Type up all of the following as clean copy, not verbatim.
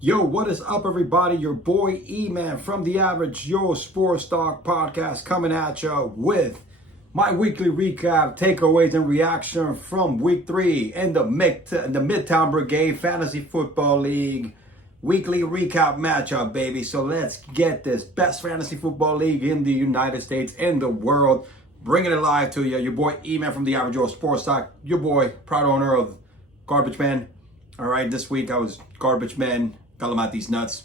Yo, what is up, everybody? Your boy E-Man from the Average Yo Sports Talk Podcast coming at you with my weekly recap, takeaways, and reaction from Week 3 in the Midtown Brigade Fantasy Football League weekly recap matchup, baby. So let's get this best fantasy football league in the United States, in the world, bringing it live to you. Your boy E-Man from the Average Yo Sports Talk, your boy, proud owner of Garbage Man. All right, this week I was Garbage Man. Got them out these nuts.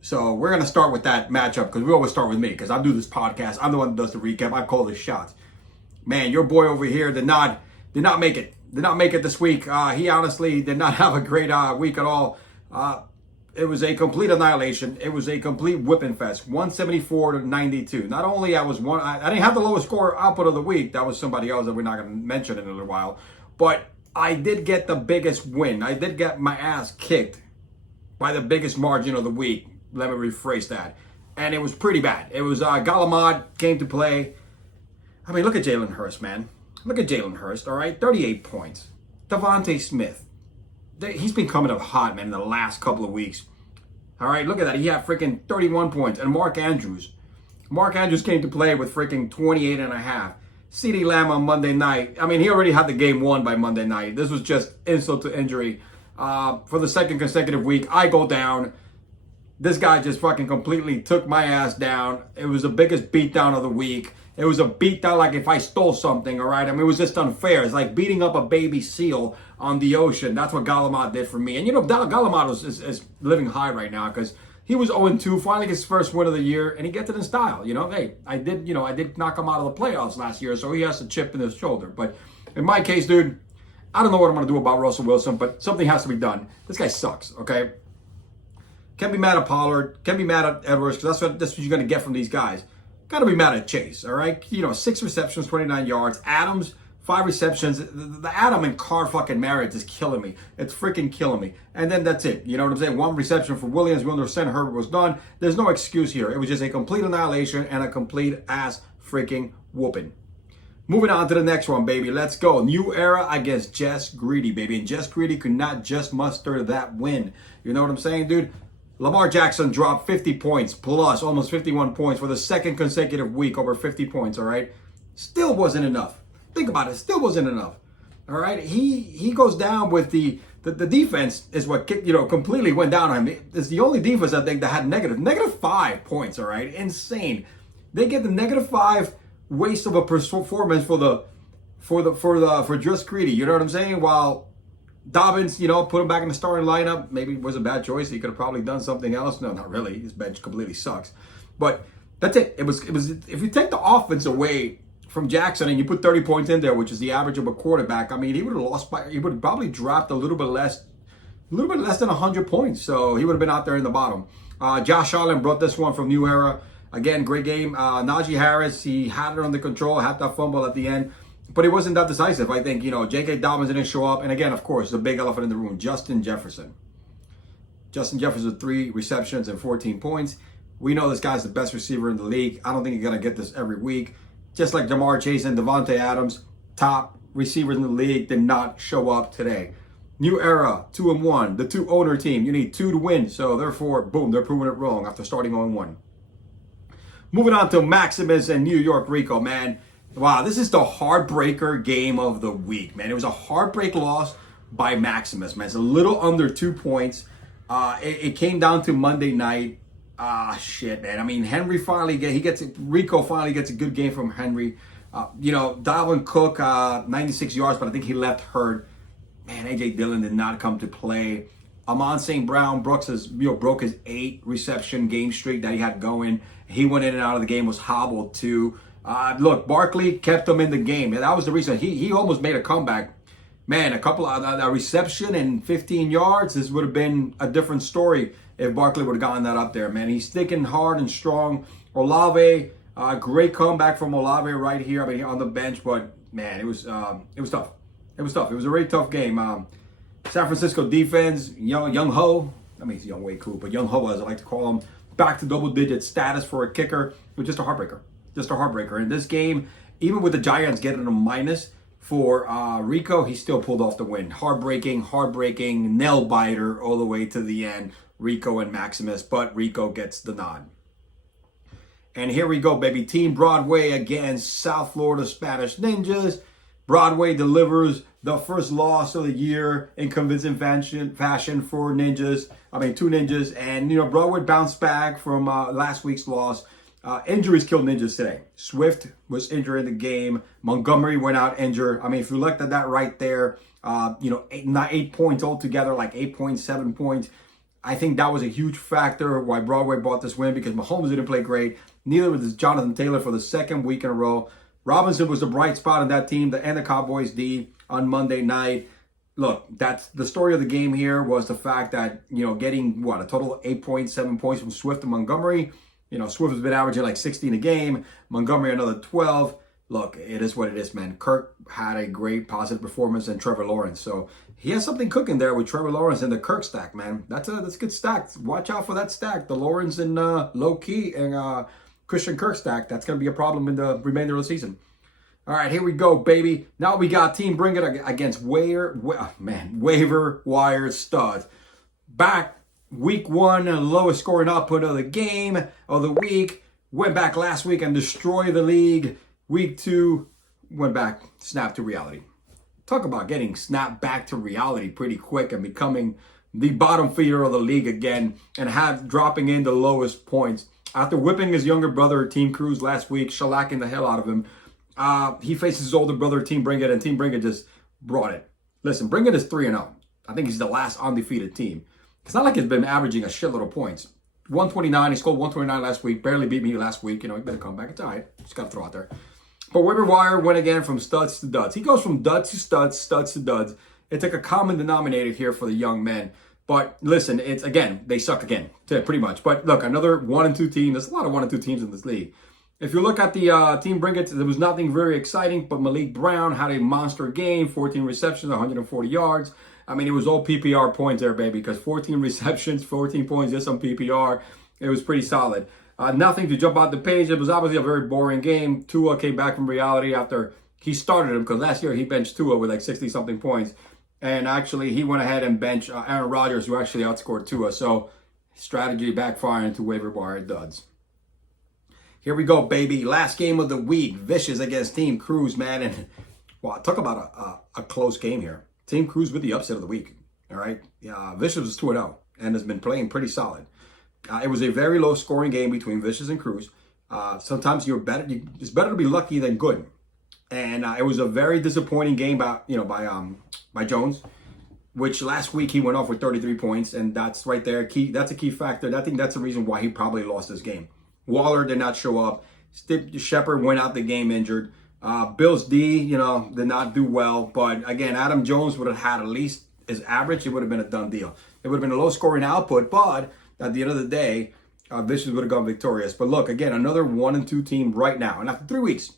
So we're going to start with that matchup because we always start with me because I do this podcast. I'm the one that does the recap. I call the shots. Man, your boy over here did not make it. Did not make it this week. He honestly did not have a great week at all. It was a complete annihilation. It was a complete whipping fest. 174-92. Not only I didn't have the lowest score output of the week. That was somebody else that we're not going to mention in a little while. But I did get the biggest win. I did get my ass kicked by the biggest margin of the week. Let me rephrase that. And it was pretty bad. It was Gallimard came to play. I mean, look at Jalen Hurst, man. Look at Jalen Hurst, all right? 38 points. Devontae Smith. He's been coming up hot, man, in the last couple of weeks. All right, look at that. He had freaking 31 points. And Mark Andrews. Mark Andrews came to play with freaking 28 and a half. CeeDee Lamb on Monday night. I mean, he already had the game won by Monday night. This was just insult to injury. For the second consecutive week, I go down. This guy just fucking completely took my ass down. It was the biggest beatdown of the week. It was a beatdown like if I stole something, all right? I mean, it was just unfair. It's like beating up a baby seal on the ocean. That's what Gallimard did for me. And, you know, Gallimard is living high right now because he was 0-2, finally gets his first win of the year, and he gets it in style. You know, hey, I did knock him out of the playoffs last year, so he has a chip in his shoulder. But in my case, dude, I don't know what I'm going to do about Russell Wilson, but something has to be done. This guy sucks, okay? Can't be mad at Pollard. Can't be mad at Edwards, because that's what you're going to get from these guys. Got to be mad at Chase, all right? You know, 6 receptions, 29 yards. Adams, 5 receptions. The Adam and Carr fucking marriage is killing me. It's freaking killing me. And then that's it. You know what I'm saying? 1 reception for Williams. We understand Herbert was done. There's no excuse here. It was just a complete annihilation and a complete ass freaking whooping. Moving on to the next one, baby. Let's go. New era against Jess Greedy, baby. And Jess Greedy could not just muster that win. You know what I'm saying, dude? Lamar Jackson dropped 50 points plus, almost 51 points for the second consecutive week, over 50 points, all right? Still wasn't enough. Think about it. Still wasn't enough, all right? He goes down with the defense is what, you know, completely went down on him. It's the only defense, I think, that had negative 5 points, all right? Insane. They get the -5 waste of a performance for just Greedy. You know what I'm saying? While Dobbins, you know, put him back in the starting lineup. Maybe it was a bad choice. He could have probably done something else. No, not really. His bench completely sucks. But that's it. It was. If you take the offense away from Jackson and you put 30 points in there, which is the average of a quarterback, I mean, he would have lost by. He would have probably dropped a little bit less than 100 points. So he would have been out there in the bottom. Josh Allen brought this one from New Era. Again, great game. Najee Harris, he had it under control, had that fumble at the end, but it wasn't that decisive. I think, you know, J.K. Dobbins didn't show up. And again, of course, the big elephant in the room, Justin Jefferson. Justin Jefferson, 3 receptions and 14 points. We know this guy's the best receiver in the league. I don't think he's going to get this every week. Just like Jamar Chase and Devontae Adams, top receivers in the league, did not show up today. New era, 2-1. The 2 owner team, you need 2 to win. So therefore, boom, they're proving it wrong after starting 0-1. Moving on to Maximus and New York Rico, man. Wow, this is the heartbreaker game of the week, man. It was a heartbreak loss by Maximus, man. It's a little under 2 points. It came down to Monday night. Shit, man. I mean, Rico finally gets a good game from Henry. You know, Dalvin Cook, 96 yards, but I think he left hurt. Man, A.J. Dillon did not come to play. Amon St. Brown broke his 8 reception game streak that he had going. He went in and out of the game, was hobbled too. Look, Barkley kept him in the game. And that was the reason he almost made a comeback. Man, a reception and 15 yards, this would have been a different story if Barkley would have gotten that up there, man. He's sticking hard and strong. Olave, great comeback from Olave right here. I mean, on the bench, but man, it was tough. It was tough. It was a really tough game. San Francisco defense, Young Ho. I mean, he's young, way cool, but Young Ho, as I like to call him, back to double-digit status for a kicker. It was just a heartbreaker. In this game, even with the Giants getting a minus, for Rico, he still pulled off the win. Heartbreaking, nail biter all the way to the end. Rico and Maximus, but Rico gets the nod. And here we go, baby. Team Broadway against South Florida Spanish Ninjas. Broadway delivers the first loss of the year in convincing fashion for Ninjas. Two Ninjas. And, Broadway bounced back from last week's loss. Injuries killed Ninjas today. Swift was injured in the game. Montgomery went out injured. If you looked at that right there, 8 points altogether, like 8.7 points. I think that was a huge factor why Broadway bought this win, because Mahomes didn't play great. Neither was Jonathan Taylor for the second week in a row. Robinson was the bright spot in that team, and the Cowboys D on Monday night. Look, that's the story of the game here, was the fact that, getting a total of 8.7 points from Swift and Montgomery. Swift has been averaging like 16 a game. Montgomery another 12. Look, it is what it is, man. Kirk had a great positive performance, and Trevor Lawrence. So he has something cooking there with Trevor Lawrence and the Kirk stack, man. That's a good stack. Watch out for that stack. The Lawrence and low key and Christian Kirk stack. That's going to be a problem in the remainder of the season. All right, here we go, baby. Now we got Team Bring It against waiver wire studs. Back week 1, lowest scoring output of the game of the week. Went back last week and destroyed the league. Week 2, went back, snapped to reality. Talk about getting snapped back to reality pretty quick and becoming the bottom feeder of the league again, and dropping in the lowest points. After whipping his younger brother, Team Cruz, last week, shellacking the hell out of him, he faces his older brother, Team Bring It, and Team Bring It just brought it. Listen, Bring It is 3-0. I think he's the last undefeated team. It's not like he's been averaging a shitload of points. 129, he scored 129 last week, barely beat me last week. He better come back. It's all right. Just got to throw out there. But waiver wire went again from studs to duds. He goes from duds to studs, studs to duds. It's like a common denominator here for the young men. But listen, it's again, they suck again, pretty much. But look, another 1 and 2 team. There's a lot of 1 and 2 teams in this league. If you look at the Team Bring It, there was nothing very exciting, but Malik Brown had a monster game, 14 receptions, 140 yards. It was all PPR points there, baby, because 14 receptions, 14 points just on PPR. It was pretty solid. Nothing to jump out the page. It was obviously a very boring game. Tua came back from reality after he started him, because last year he benched Tua with like 60-something points. And actually, he went ahead and benched Aaron Rodgers, who actually outscored Tua. So, strategy backfiring to waiver wire duds. Here we go, baby. Last game of the week. Vicious against Team Cruz, man. And, wow, talk about a close game here. Team Cruz with the upset of the week. All right? Vicious was 2-0 and has been playing pretty solid. It was a very low-scoring game between Vicious and Cruz. Sometimes it's better to be lucky than good. And it was a very disappointing game by Jones, which last week he went off with 33 points, and that's right there. That's a key factor. I think that's the reason why he probably lost this game. Waller did not show up. Shepard went out the game injured. Bills D, did not do well. But again, Adam Jones would have had at least his average. It would have been a done deal. It would have been a low-scoring output, but at the end of the day, Vicious would have gone victorious. But look, again, another 1 and 2 team right now. And after 3 weeks,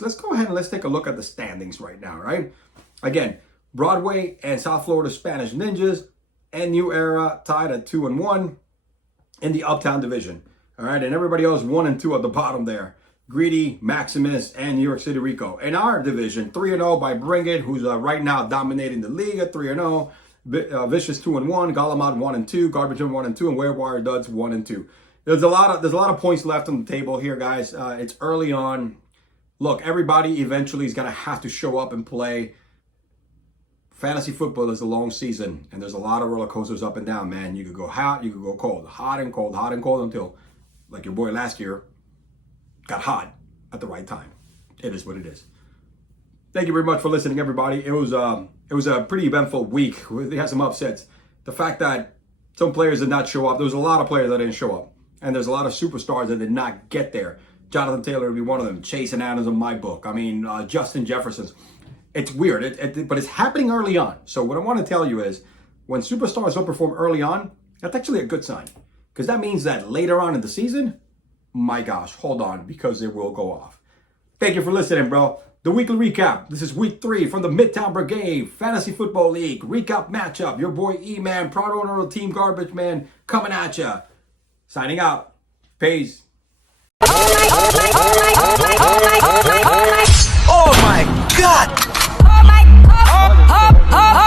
let's go ahead and let's take a look at the standings right now, right? Again, Broadway and South Florida Spanish Ninjas and New Era tied at 2-1 in the Uptown division. All right, and everybody else 1 and 2 at the bottom there. Greedy, Maximus, and New York City Rico. In our division, 3-0 by Bring It, who's right now dominating the league at 3-0. Vicious 2-1, Galamad 1-2, Garbage 1-2, and Waiver Wire Duds 1-2. There's a lot of points left on the table here, guys. It's early on. Look, everybody eventually is gonna have to show up and play. Fantasy football is a long season, and there's a lot of roller coasters up and down, man. You could go hot, you could go cold, hot and cold, until, like your boy last year, got hot at the right time. It is what it is. Thank you very much for listening, everybody. It was a pretty eventful week. They had some upsets. The fact that some players did not show up. There was a lot of players that didn't show up. And there's a lot of superstars that did not get there. Jonathan Taylor would be one of them. Chase and Adams in my book. Justin Jefferson's. It's weird, but it's happening early on. So what I want to tell you is, when superstars don't perform early on, that's actually a good sign. Because that means that later on in the season, my gosh, hold on, because it will go off. Thank you for listening, bro. The weekly recap. This is week 3 from the Midtown Brigade Fantasy Football League. Recap matchup. Your boy E-Man, proud owner of Team Garbage Man, coming at ya. Signing out. Peace. Oh my God! Oh my, oh, oh, oh,